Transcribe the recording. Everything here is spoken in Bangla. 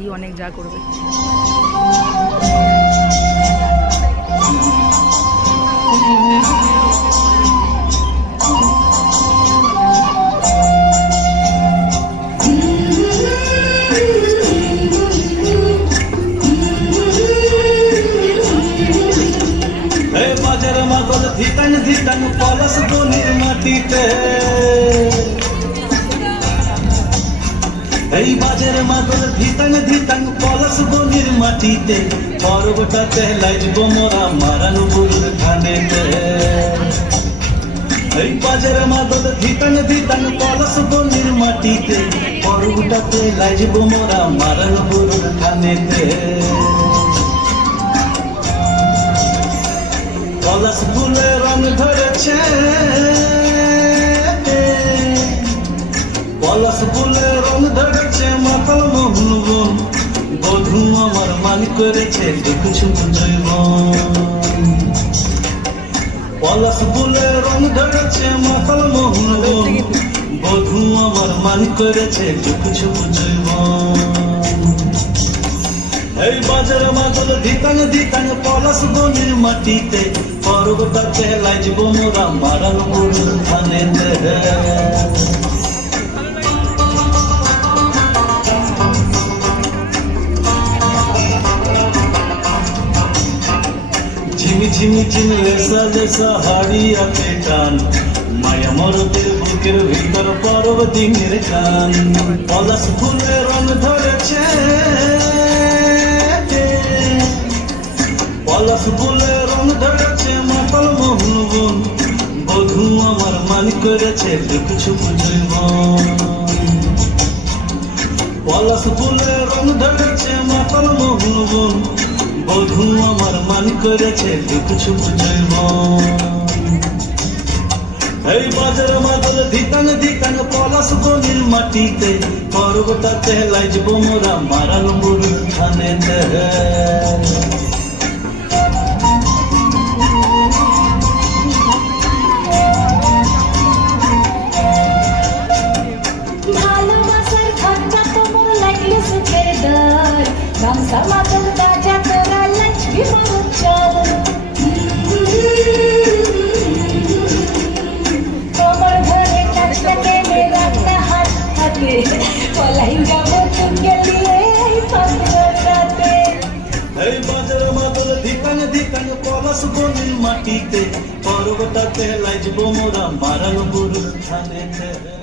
এই অনেক যা করবে। হে বাজার মাগল ধিতাং ধিতাং পলস বনির মাটিতে। এই বাজার মাগল ধিতাং ধিতাং পলস বনির মাটিতে পর্বটাতে লাইজব মোরা মারান বুল খানেতে এই বাজার মাগল ধিতাং ধিতাং পলস বনির মাটিতে পর্বটাতে লাইজব মোরা মারান বুল খানেতে পলাশ ফুলে রং ধরেছে, পলাশ ফুলে করেছে দেখছু পলাশ ফুলে রং ধরেছে মাতাল মোহন বধু আমার মান করেছে দেখছু জৈব এই বাজার মাদল ধিতাং ধিতাং পলাশ বনির মাটিতে পর্বটাতে লাইজব মোরা মারান মুরুর ধানেতে ঝিমি ঝিমি ঝিমি লেসা লেসা হাড়িয়াতে টান মায়া মরদের বুকের ভিতর পর্ব দিনের কান পলাশ ফুলের রং ধরেছে পলাশ ফুলের রং ধরেছে মাতাল মোহন বন। বধু আমার মান করেছে দেখছু বুঝব পলাশ ফুলের রং ধরেছে মাতাল মোহন বন। বধু আমার মান করেছে দেখছু বুঝব এই বাজার মাদল ধিতাং ধিতাং পলাশ বনির মাটিতে পর্বটাতে লাইজব মোরা মারাল মুরুর খানেতে ভালোবাসার পলাশ বনির মাটিতে পর্বটাতে লাইজব মোরা মারাল বুরুর থানেতে